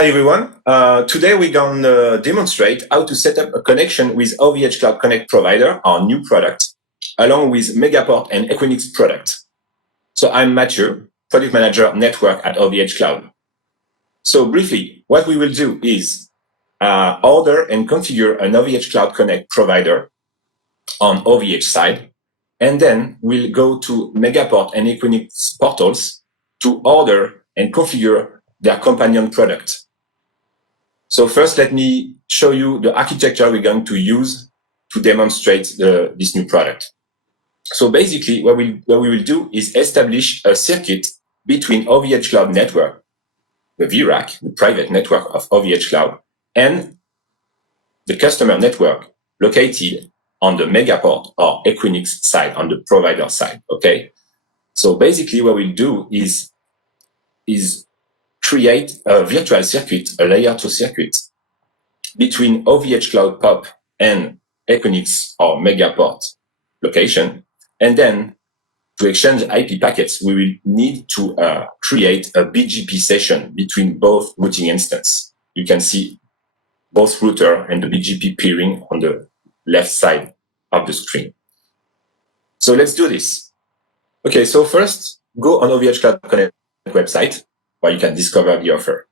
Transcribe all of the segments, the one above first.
Hi everyone. Today we're going to demonstrate how to set up a connection with OVHcloud Connect provider, our new product, along with Megaport and Equinix product. So I'm Mathieu, Product Manager Network at OVHcloud. So briefly, what we will do is order and configure an OVHcloud Connect provider on OVH side, and then we'll go to Megaport and Equinix portals to order and configure their companion product. So first, let me show you the architecture we're going to use to demonstrate this new product. So basically, what we will do is establish a circuit between OVHcloud network, the VRAC, the private network of OVHcloud, and the customer network located on the Megaport or Equinix side, on the provider side, okay? So basically, what we'll do is create a virtual circuit, a layer 2 circuit between OVHcloud POP and Equinix or Megaport location. And then to exchange IP packets, we will need to create a BGP session between both routing instances. You can see both router and the BGP peering on the left side of the screen. So let's do this. Okay, so first, go on OVHcloud Connect website, where you can discover the offer.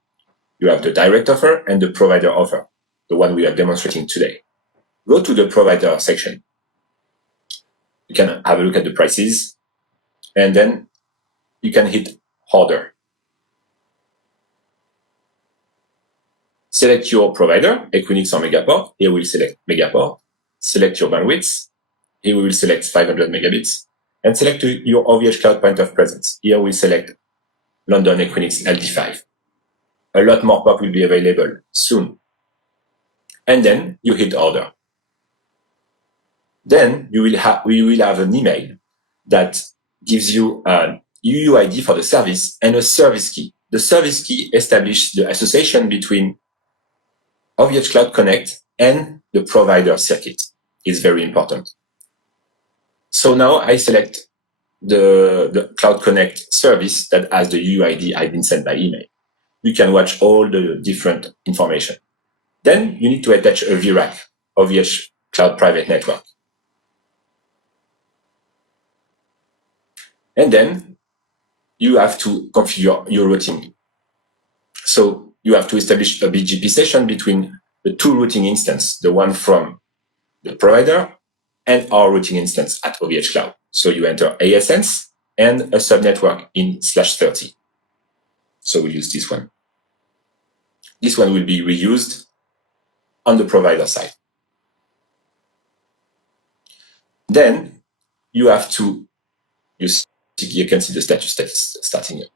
You have the direct offer and the provider offer, the one we are demonstrating today. Go to the provider section. You can have a look at the prices, and then you can hit order. Select your provider, Equinix or Megaport. Here we'll select Megaport. Select your bandwidth. Here we will select 500 megabits. And select your OVHcloud point of presence. Here we select London Equinix LD5. A lot more POP will be available soon. And then you hit order. Then we will have an email that gives you a UUID for the service and a service key. The service key establishes the association between OVHcloud Connect and the provider circuit. It's very important. So now I select the Cloud Connect service that has the UUID I've been sent by email. You can watch all the different information. Then you need to attach a VRAC, OVHcloud Private Network. And then you have to configure your routing. So you have to establish a BGP session between the two routing instances, the one from the provider and our routing instance at OVHcloud. So you enter ASNs and a subnetwork in /30. So we'll use this one. This one will be reused on the provider side. Then you have to use, you can see the status starting here.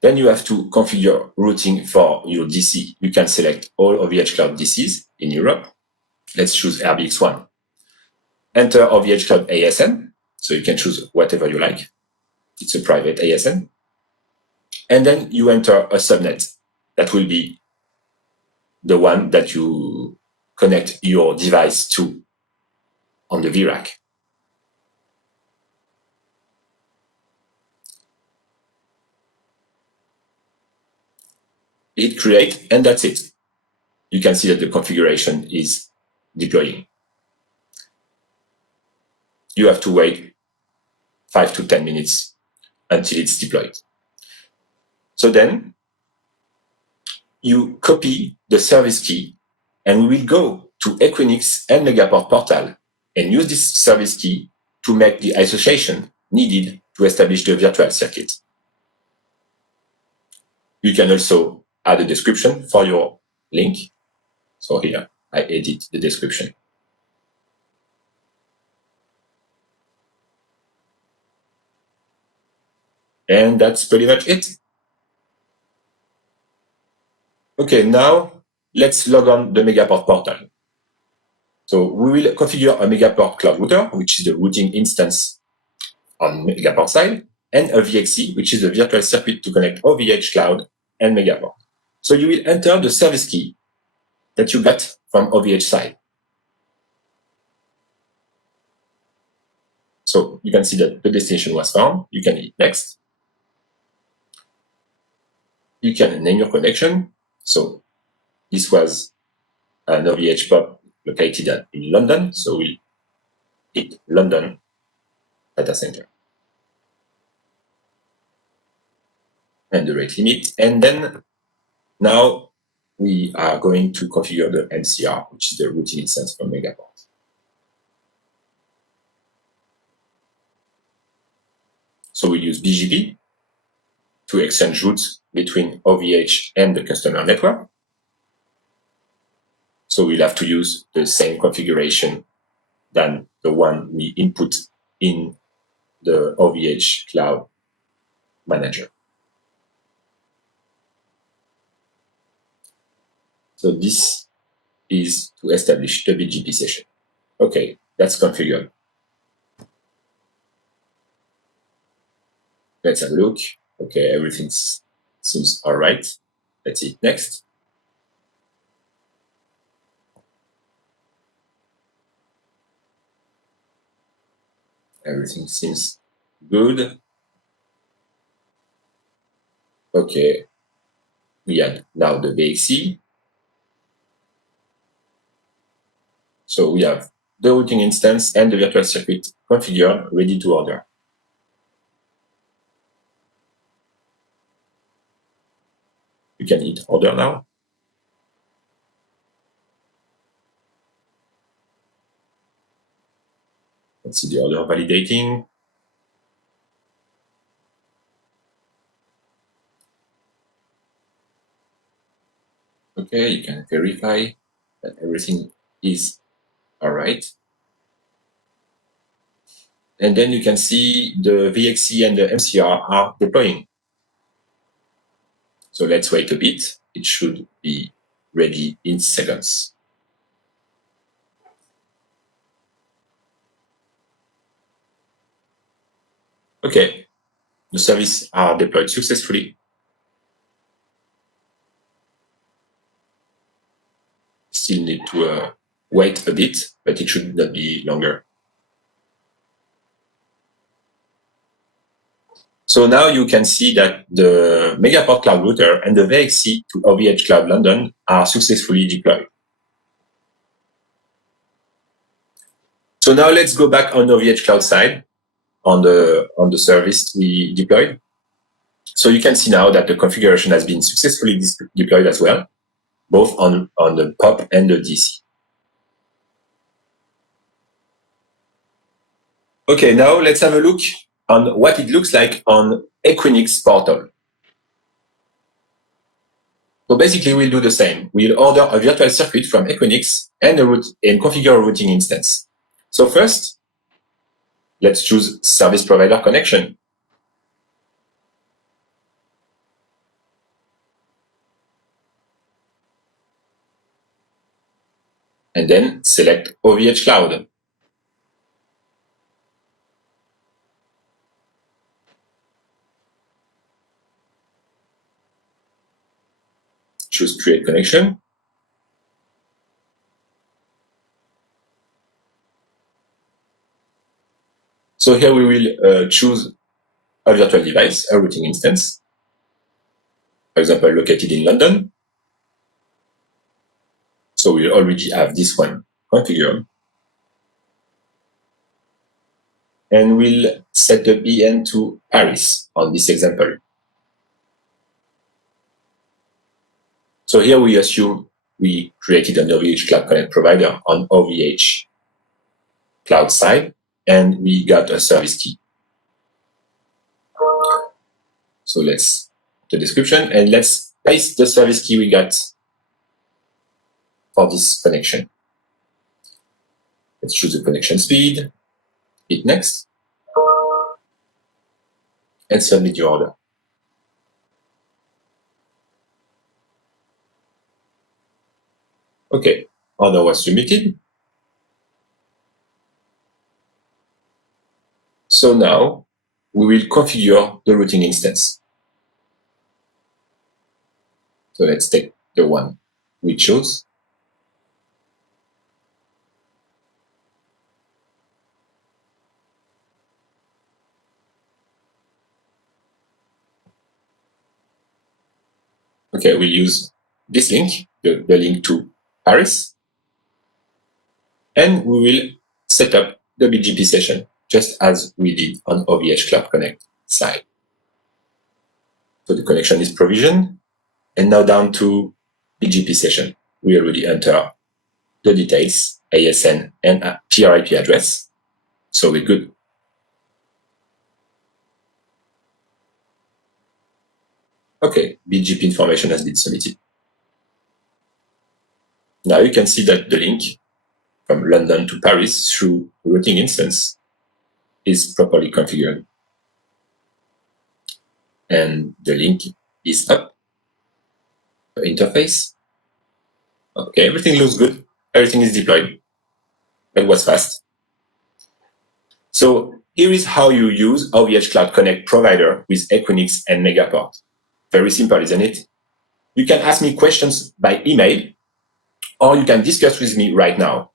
Then you have to configure routing for your DC. You can select all OVHcloud DCs in Europe. Let's choose RBX1. Enter OVHcloud ASN. So you can choose whatever you like. It's a private ASN. And then you enter a subnet. That will be the one that you connect your device to on the VRAC. Hit create, and that's it. You can see that the configuration is deploying. You have to wait 5 to 10 minutes until it's deployed. So then you copy the service key, and we will go to Equinix and Megaport portal and use this service key to make the association needed to establish the virtual circuit. You can also add a description for your link. So here, I edit the description. And that's pretty much it. Okay, now let's log on the Megaport portal. So we will configure a Megaport cloud router, which is the routing instance on Megaport side, and a VXC, which is the virtual circuit to connect OVHcloud and Megaport. So you will enter the service key that you got from OVH side. So you can see that the destination was found. You can hit next. You can name your connection. So this was an OVH POP located in London, so we hit London data center and the rate limit. And then now we are going to configure the MCR, which is the routing instance from Megaport. So we use BGP to exchange routes between OVH and the customer network. So we'll have to use the same configuration than the one we input in the OVHcloud Manager. So this is to establish the BGP session. Okay, that's configured. Let's have a look. Okay, everything seems all right. Let's hit next. Everything seems good. Okay, we add now the VXC. So we have the routing instance and the virtual circuit configured, ready to order. You can hit order now. Let's see the order validating. Okay, you can verify that everything is all right. And then you can see the VXC and the MCR are deploying. So let's wait a bit. It should be ready in seconds. Okay, the services are deployed successfully. Still need to wait a bit, but it should not be longer. So now you can see that the Megaport Cloud Router and the VXC to OVHcloud London are successfully deployed. So now let's go back on OVHcloud side on the service we deployed. So you can see now that the configuration has been successfully deployed as well, both on the POP and the DC. Okay, now let's have a look on what it looks like on Equinix portal. So basically, we'll do the same. We'll order a virtual circuit from Equinix and configure a routing instance. So first, let's choose service provider connection. And then select OVHcloud. Choose create connection. So here we will choose a virtual device, a routing instance, for example, located in London. So we already have this one configured. And we'll set the VN to Paris on this example. So here we assume we created an OVHcloud Connect provider on OVH cloud side, and we got a service key. So let's the description, and let's paste the service key we got for this connection. Let's choose the connection speed, hit next, and submit your order. Okay, order was submitted. So now we will configure the routing instance. So let's take the one we chose. Okay, we use this link, the link to Paris, and we will set up the BGP session, just as we did on OVHcloud Connect side. So the connection is provisioned, and now down to BGP session. We already enter the details, ASN and PRIP address, so we're good. Okay, BGP information has been submitted. Now you can see that the link from London to Paris through routing instance is properly configured. And the link is up. The interface. Okay, everything looks good. Everything is deployed. That was fast. So here is how you use OVHcloud Connect provider with Equinix and Megaport. Very simple, isn't it? You can ask me questions by email, or you can discuss with me right now.